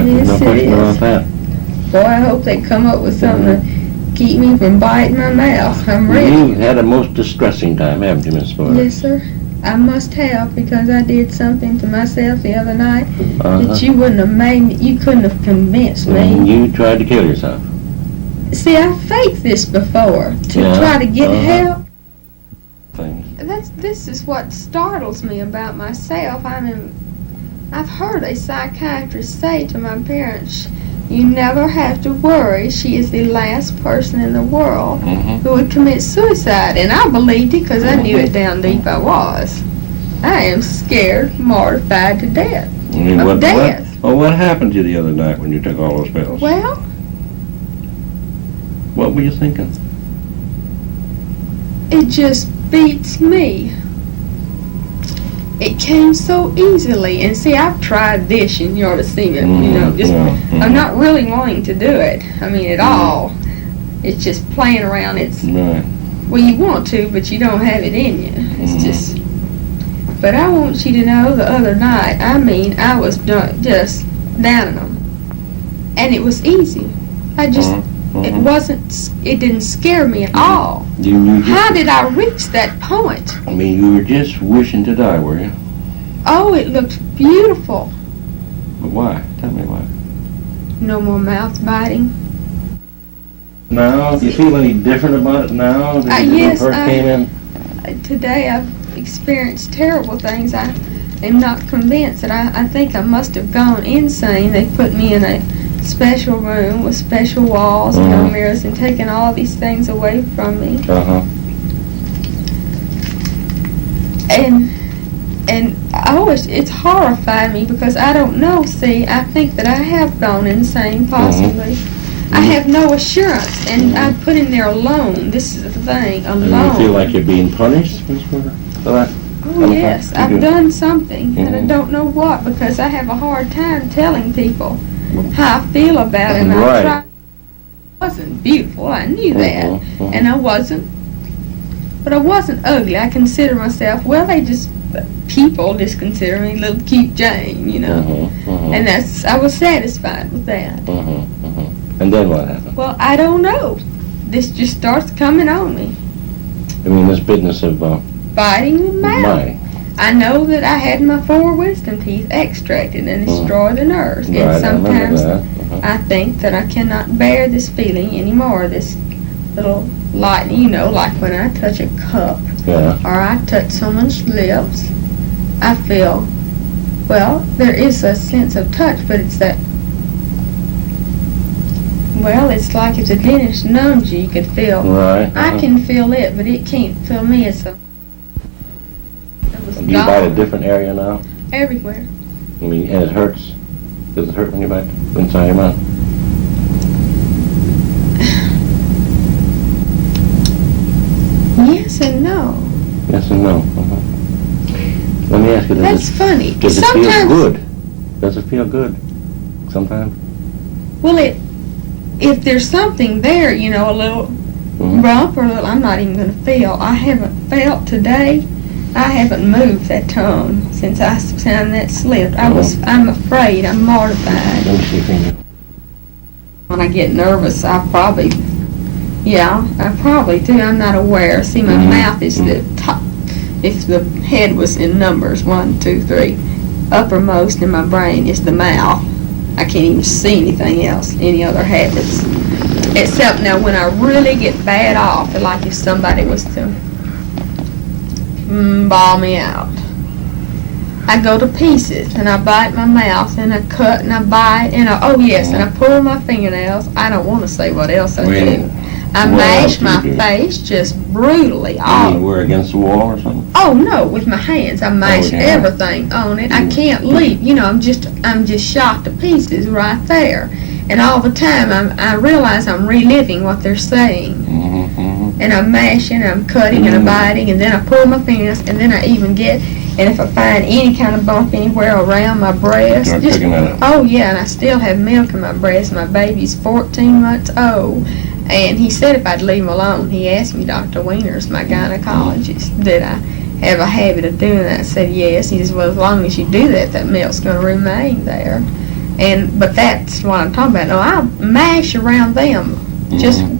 right. Yes, No question about that. Boy, I hope they come up with something to keep me from biting my mouth. I'm ready. You've had a most distressing time, haven't you, Miss Fuller? Yes, sir. I must have, because I did something to myself the other night Uh-huh. that you wouldn't have made me, you couldn't have convinced And me. you tried to kill yourself. See, I faked this before to Yeah, try to get uh-huh. help. Things. This is what startles me about myself. I've heard a psychiatrist say to my parents, "You never have to worry. She is the last person in the world who would commit suicide." And I believed it because I knew it down deep I was. I am scared, mortified to death of death. What happened to you the other night when you took all those pills? Well, What were you thinking? it just beats me. It came so easily. And see, I've tried this, and you ought to see it, I'm not really wanting to do it. I mean, at all. It's just playing around. Right. Well, you want to, but you don't have it in you. It's just... But I want you to know the other night, I was just downing them. And it was easy. It didn't scare me at all. How did I reach that point? I mean, you were just wishing to die, were you? Oh, it looked beautiful. But why? Tell me why. No more mouth biting. Now, do you feel any different about it now? Yes, Came in? Today I've experienced terrible things. I am not convinced that I think I must have gone insane. They put me in a special room with special walls and no mirrors and taken all these things away from me. Uh-huh. And it's horrified me because I don't know. See, I think that I have gone insane, possibly. I have no assurance, and I put in there alone. This is the thing, alone. Do you feel like you're being punished, Miss Porter, for that? Oh, yes, I've done something, and I don't know what, because I have a hard time telling people how I feel about it. And Right. I wasn't beautiful, I knew that, and I wasn't. But I wasn't ugly. I consider myself, people just consider me little cute Jane, And I was satisfied with that. And then what happened? Well, I don't know. This just starts coming on me. I mean, this business of Biting the mouth. biting. I know that I had my 4 wisdom teeth extracted and destroy the nerves. And Right, sometimes I remember that. I think that I cannot bear this feeling anymore, this little lightning, like when I touch a cup Yeah. or I touch someone's lips, I feel, there is a sense of touch, but it's that, it's like if the dentist numbs you could feel. Right. I can feel it, but it can't feel me. It was Do you bite a gone different area now? everywhere. I mean, and it hurts? Does it hurt when you bite inside your mouth? Yes and no. Yes and no. Let me ask you, That's funny. does it feel Sometimes, good? Does it feel good sometimes? well, if there's something there, a little bump or a little, I'm not even going to feel. I haven't felt today. I haven't moved that tongue since I signed that slip. I'm afraid. I'm mortified. Let me see your finger. When I get nervous, I probably do. I'm not aware. See, my mouth is the top. If the head was in numbers, 1, 2, 3, uppermost in my brain is the mouth. I can't even see anything else, any other habits. Except now when I really get bad off, like if somebody was to bawl me out. I go to pieces and I bite my mouth and I cut and I bite and I pull my fingernails. I don't want to say what else I do. I mash my face just brutally off. You were against the wall or something? Oh no, with my hands. I mash everything on it. I can't leave. I'm just shot to pieces right there. And all the time I realize I'm reliving what they're saying. And I'm mashing, I'm cutting, and I'm biting, and then I pull my fingers, and then I even and if I find any kind of bump anywhere around my breast, and I still have milk in my breast. My baby's 14 months old. And he said if I'd leave him alone, he asked me, Dr. Wieners, my gynecologist, did I have a habit of doing that? I said yes. He said, well, as long as you do that, that milk's going to remain there. But that's what I'm talking about. No, I mash around them.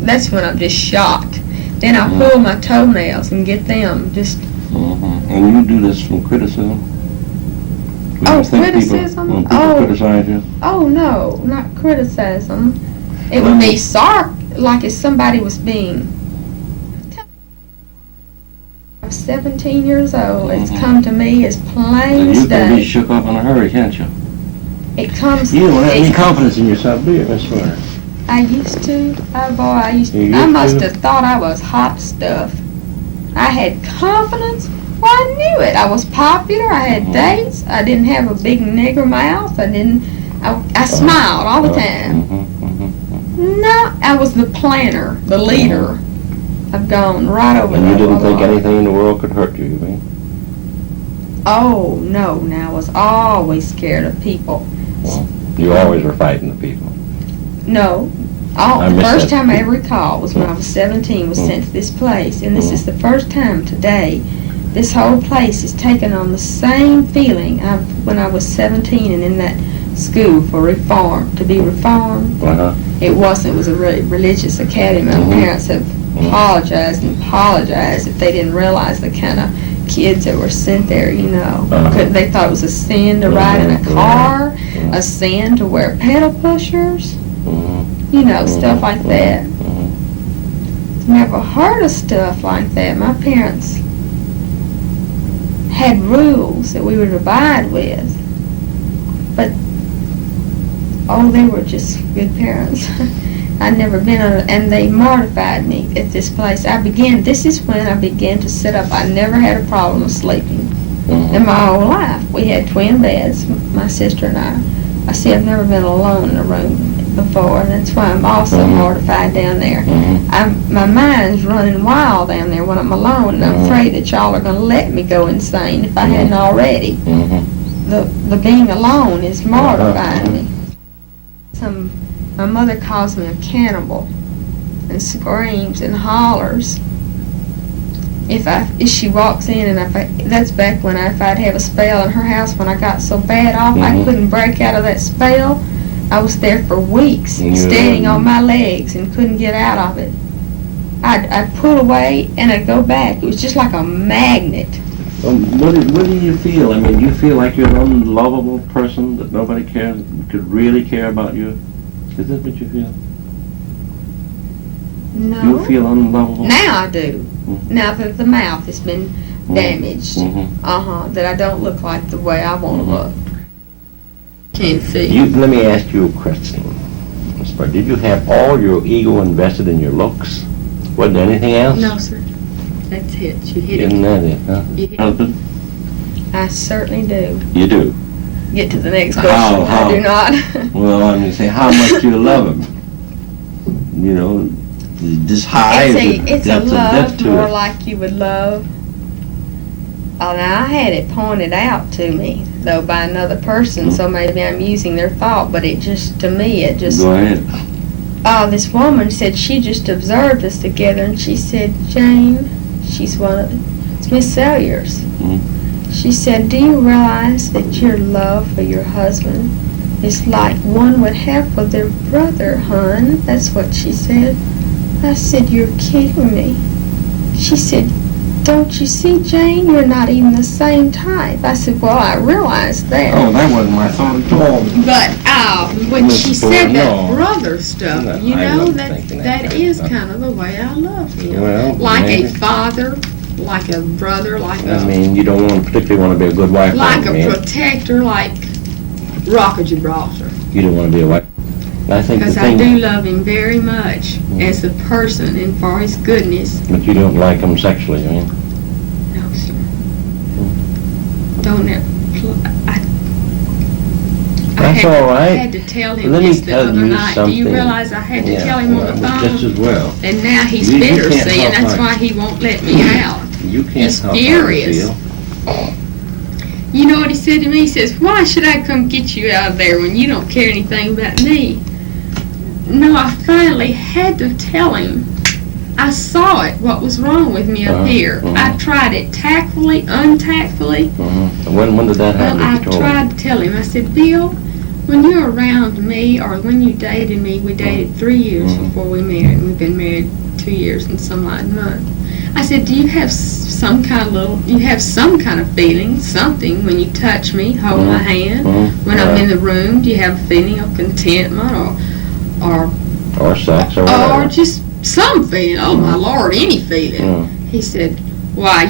That's when I'm just shocked. Then I pull my toenails and get them just. And you do this from criticism? When you think criticism? When people criticize you? Oh no, not criticism. It would be like if somebody was being. I'm 17 years old. It's come to me as plain as You can be day. shook up in a hurry, can't you? It comes. You don't have any confidence in yourself, do you, Miss Sawyer? I used to. Oh boy, I used You to. used I must to? have thought I was hot stuff. I had confidence. Well, I knew it. I was popular. I had dates. I didn't have a big nigger mouth. I smiled all the time. No, I was the planner, the leader. I've gone right over And that. you didn't think anything in the world could hurt you mean? Oh, no. Now, I was always scared of people. Well, you always were fighting the people. No. I The missed first that. time I ever recall was when I was 17, was sent to this place. And this is the first time today this whole place is taken on the same feeling when I was 17 and in that school for reform, to be reformed. It wasn't. It was a really religious academy. My parents have apologized if they didn't realize the kind of kids that were sent there, you know. They thought it was a sin to ride in a car, a sin to wear pedal pushers, you know, stuff like that. Never heard of stuff like that. My parents had rules that we would abide with, but they were just good parents. I'd never been and they mortified me at this place. This is when I began to sit up. I never had a problem with sleeping in my whole life. We had twin beds, my sister and I. I see I've never been alone in a room before, and that's why I'm also mortified down there. My mind's running wild down there when I'm alone, and I'm afraid that y'all are going to let me go insane if I hadn't already. The being alone is mortifying me. My mother calls me a cannibal and screams and hollers if she walks in, and that's back when if I'd have a spell in her house when I got so bad off I couldn't break out of that spell. I was there for weeks standing on my legs and couldn't get out of it. I'd pull away and I'd go back. It was just like a magnet. What do you feel? I mean, do you feel like you're an unlovable person that nobody could really care about you? Is that what you feel? No. You feel unlovable? Now I do. Now that the mouth has been damaged. That I don't look like the way I want to look. Can't see. Let me ask you a question. Miss Bird. Did you have all your ego invested in your looks? Wasn't there anything else? No, sir. That's it. You hit Isn't that it, huh? You hit Husband? I certainly do. You do? Get to the next question. How? I do not. Well, I mean, say, how much do you love him? You know, this high, it's a depth love to more it. like you would love. Oh, now I had it pointed out to me, though, by another person, so maybe I'm using their thought, but it just, to me, it just... Go ahead. This woman said she just observed us together, and she said, Jane, it's Miss Salyers. She said, do you realize that your love for your husband is like one would have for their brother, hon? That's what she said. I said, you're kidding me. She said, don't you see, Jane, you're not even the same type. I said, well, I realized that. Oh, that wasn't my thought at all. But when Miss she said Ford, that no. brother stuff, No, you I know, wasn't that thinking that is way. kind of the way I love him. Well, like maybe. a father, like a brother, like I mean, you don't particularly want to be a good wife. like a man. protector, like Rock of Gibraltar. You don't want to be a wife. I think the Because I thing, do love him very much as a person and for his goodness. but you don't like him sexually, I mean. No, sir. Don't ever. That's all right. I had to tell him Let me this the tell other you night. Do you something. realize I had to tell him on the well, just phone? as well. And now he's You bitter, can't see, and help that's how- why he won't let me out. You can't He's help furious. how you feel. You know what he said to me? He says, why should I come get you out of there when you don't care anything about me? No, I finally had to tell him. I saw it, what was wrong with me up here. I tried it tactfully, untactfully. When did that happen? Well, I you told tried to tell him. I said, Bill, when you're around me, or when you dated me, we dated 3 years before we married, and we've been married 2 years and some odd month. I said, do you have some kind of feeling, something, when you touch me, hold my hand, when I'm in the room? Do you have a feeling of contentment, or sex, or whatever? Or just some feeling? Oh my Lord, any feeling. He said, well,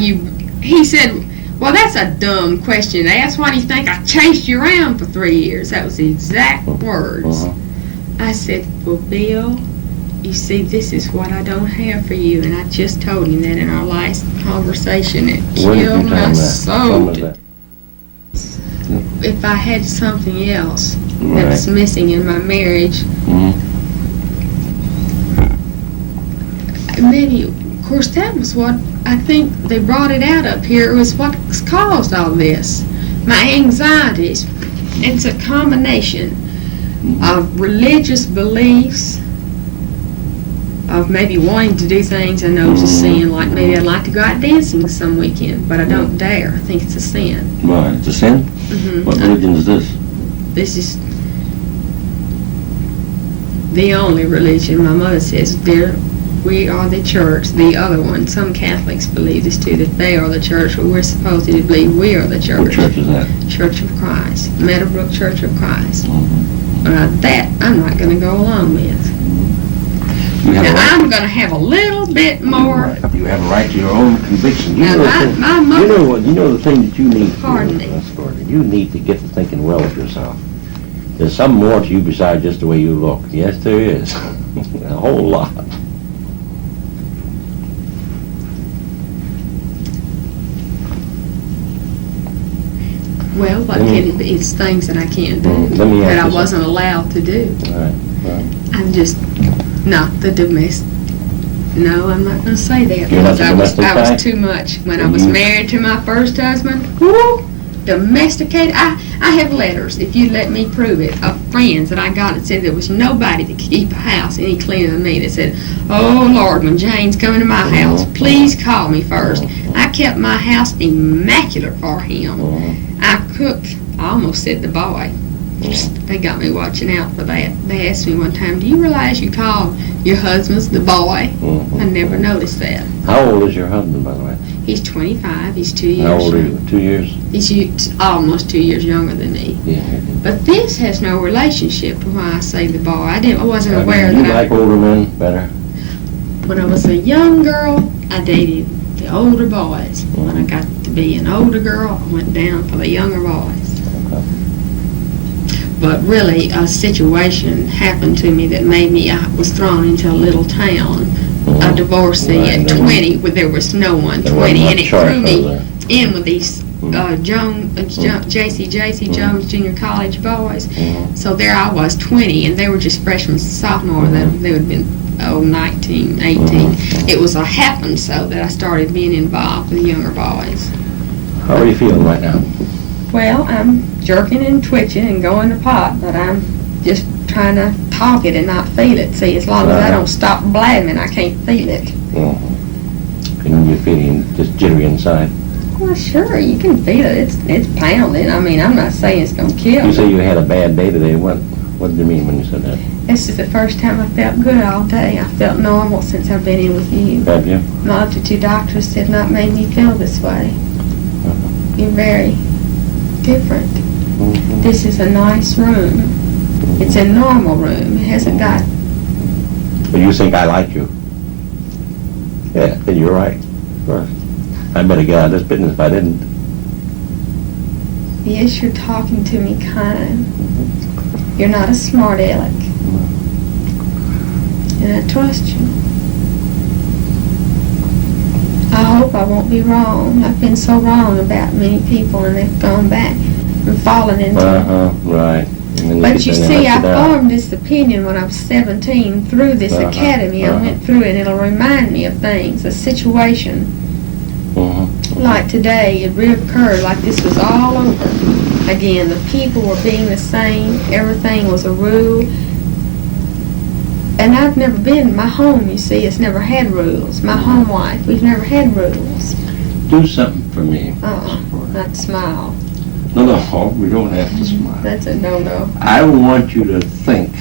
that's a dumb question to ask. Why do you think I chased you around for 3 years? That was the exact words. I said, well, Bill, you see, this is what I don't have for you. And I just told him that in our last conversation. It killed my soul. If I had something else that's missing in my marriage, maybe, of course, that was what I think they brought it out up here. It was what's caused all this. My anxieties. It's a combination of religious beliefs, of maybe wanting to do things I know is a sin, like maybe I'd like to go out dancing some weekend, but I don't dare. I think it's a sin. Right, it's a sin? What religion is this? This is the only religion. My mother says, we are the church. The other one, some Catholics believe this too, that they are the church, but we're supposed to believe we are the church. What church is that? Church of Christ. Meadowbrook Church of Christ. That I'm not going to go along with. Now, I'm going to have a little bit more. You have a right to your own conviction. You Now, know, my mother. You know the thing that you need to Pardon do. me. You need to get to thinking well of yourself. There's something more to you besides just the way you look. Yes, there is. A whole lot. Well, what can it be? It's things that I can't do, Let me that I ask you wasn't allowed to do. Right. I'm just not the domestic. No, I'm not going to say that. You're not because the domestic I was type? too much. When I was married to my first husband, whoo, domesticated. I have letters, if you let me prove it, of friends that I got that said there was nobody that could keep a house any cleaner than me. They said, oh, Lord, when Jane's coming to my house, please call me first. I kept my house immaculate for him. I cooked. I almost said the boy. They got me watching out for that. They asked me one time, do you realize you call your husband's the boy? I never noticed that. How old is your husband, by the way? He's 25. He's 2 years. How old are you? 2 years? He's almost 2 years younger than me. Yeah. But this has no relationship to why I say the boy. I wasn't aware You that like older men better? when I was a young girl, I dated the older boys. When I got to be an older girl, I went down for the younger boys. But really, a situation happened to me that made me, I was thrown into a little town, a divorcee at 20, where there was no one, 20, and it threw me in with these J.C. Jones Junior College boys. So there I was, 20, and they were just freshmen, sophomore. They would have been, 19, 18. It was a happen so that I started being involved with younger boys. How are you feeling right now? Well, I'm jerking and twitching and going to pot, but I'm just trying to talk it and not feel it. See, as long as I don't stop blabbing, I can't feel it. And you're feeling just jittery inside? Well, sure, you can feel it. It's pounding. I mean, I'm not saying it's going to kill You me. say you had a bad day today. What did you mean when you said that? This is the first time I felt good all day. I felt normal since I've been in with you. Have you? My other two doctors have not made me feel this way. You're very different. This is a nice room. It's a normal room. It hasn't got... But you think I like you? Yeah, then you're right. Of course. I better get out of this business if I didn't. Yes, you're talking to me kind. You're not a smart aleck. And I trust you. I hope I won't be wrong. I've been so wrong about many people, and they've gone back and fallen into Right. But you see, I formed this opinion when I was 17 through this academy. I went through it, and it'll remind me of things, a situation like today. It reoccurred like this was all over again. The people were being the same. Everything was a rule. And I've never been, my home, you see, it's never had rules. My home life, we've never had rules. Do something for me. Not smile. No, we don't have to smile. That's a no-no. I want you to think.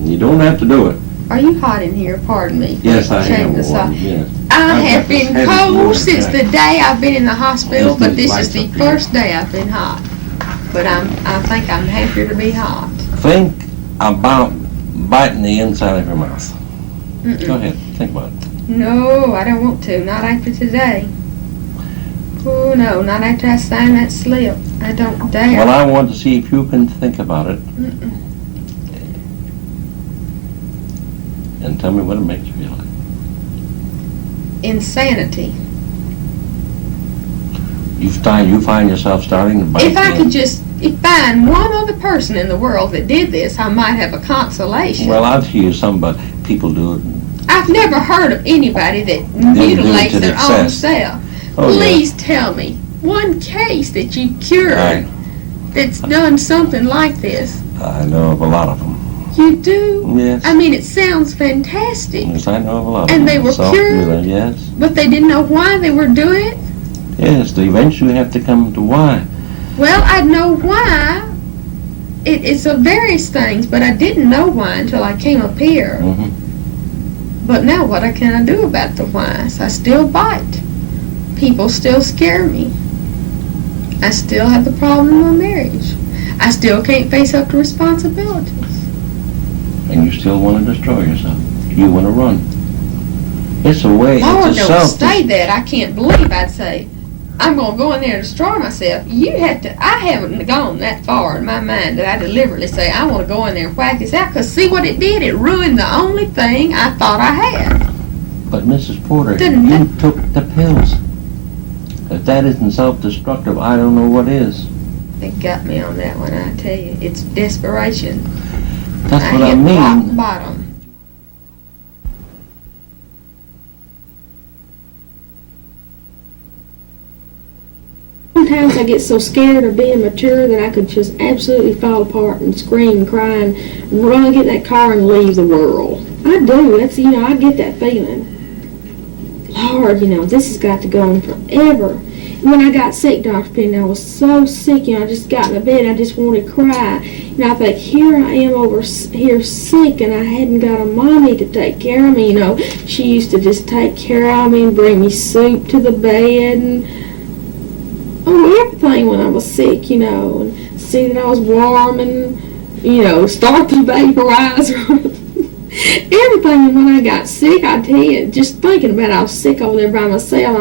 You don't have to do it. Are you hot in here? Pardon me. Yes, I am. Shameless Warren, hot. yes. I I've have got this been heavy cold water since jacket. the day I've been in the hospital, There's but these this is lights the up here. first day I've been hot. But I think I'm happier to be hot. Think about biting the inside of your mouth. Mm-mm. Go ahead. Think about it. No, I don't want to. Not after today. Oh, no, not after I sign that slip. I don't dare. Well, I want to see if you can think about it Mm-mm. and tell me what it makes you feel like. Insanity. You find yourself starting to bite If I the could just find one other person in the world that did this, I might have a consolation. Well, I'll tell you some, but people do it. I've never heard of anybody that do it mutilates to the their own excess. self. Oh, yeah. Please tell me one case that you cured Right. that's done something like this. I know of a lot of them. You do? Yes. I mean, it sounds fantastic. Yes, I know of a lot of And them. they were cured? Yes. But they didn't know why they were doing it? Yes, they eventually have to come to why. Well, I know why. It's of various things, but I didn't know why until I came up here. Mm-hmm. But now what can I do about the whys? I still bite. People still scare me. I still have the problem in my marriage. I still can't face up to responsibilities. And you still want to destroy yourself. You want to run. It's a way, Lord, it's a don't selfish. say that. I can't believe I'd say, I'm going to go in there and destroy myself. You have to, I haven't gone that far in my mind that I deliberately say, I want to go in there and whack this out. Because see what it did? It ruined the only thing I thought I had. But Mrs. Porter, Didn't you took the pills. If that isn't self-destructive, I don't know what is. They got me on that one, I tell you. It's desperation. That's what I hit rock mean. bottom. Sometimes I get so scared of being mature that I could just absolutely fall apart and scream and cry and run, get in that car and leave the world. I do. That's, I get that feeling. Lord, this has got to go on forever. When I got sick, Dr. Penny, I was so sick, I just got in the bed, I just wanted to cry. I think, here I am over here sick, and I hadn't got a mommy to take care of me, She used to just take care of me and bring me soup to the bed and everything when I was sick, and see that I was warm and, start the vaporizer. Everything. And when I got sick, I tell you, just thinking about it, I was sick over there by myself.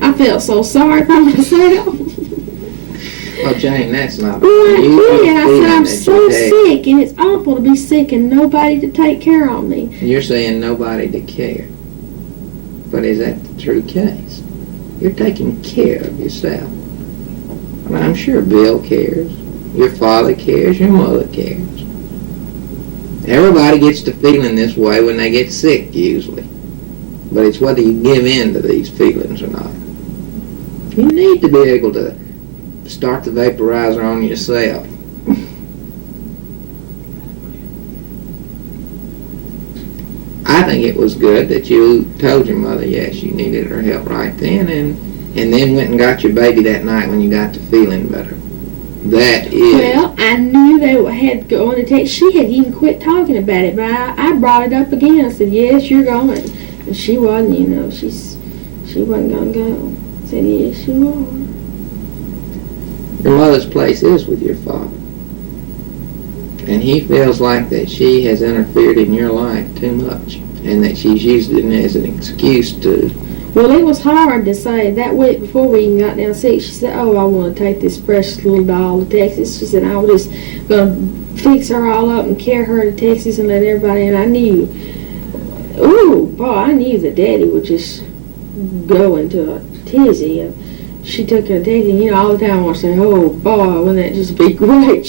I felt so sorry for myself. Well, Jane, that's not. Well, I did. I said, feeling I'm that so you had. sick, and it's awful to be sick and nobody to take care of me. You're saying nobody to care. But is that the true case? You're taking care of yourself. Well, I'm sure Bill cares. Your father cares. Your mother cares. Everybody gets to feeling this way when they get sick, usually. But it's whether you give in to these feelings or not. You need to be able to start the vaporizer on yourself. I think it was good that you told your mother, yes, you needed her help right then, and then went and got your baby that night when you got to feeling better. That is... Well, I knew they had to go on a text. She had even quit talking about it, but I brought it up again. I said, yes, you're going. And she wasn't, she wasn't going to go. I said, yes, you are. Your mother's place is with your father. And he feels like that she has interfered in your life too much, and that she's used it as an excuse to... Well, it was hard to say. That week before we even got down sick, she said, oh, I want to take this precious little doll to Texas. She said, I was just going to fix her all up and carry her to Texas and let everybody, and I knew, I knew that Daddy would just go into a tizzy. And she took her to Texas, and, all the time I want to say, oh, boy, wouldn't that just be great,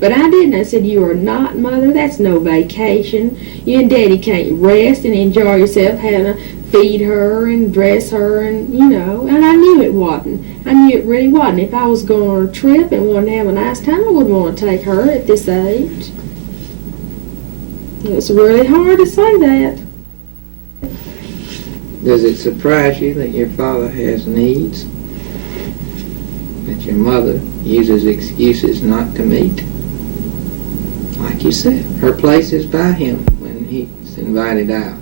But I didn't. I said, you are not, Mother. That's no vacation. You and Daddy can't rest and enjoy yourself having to feed her and dress her and, and I knew it wasn't. I knew it really wasn't. If I was going on a trip and wanted to have a nice time, I wouldn't want to take her at this age. It's really hard to say that. Does it surprise you that your father has needs that your mother uses excuses not to meet. Like you said, her place is by him when he's invited out.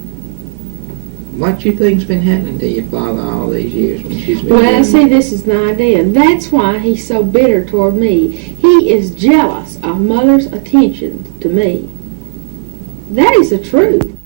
What you think's been happening to your father all these years when she's been Well, doing see, that? this is the idea. That's why he's so bitter toward me. He is jealous of Mother's attention to me. That is the truth.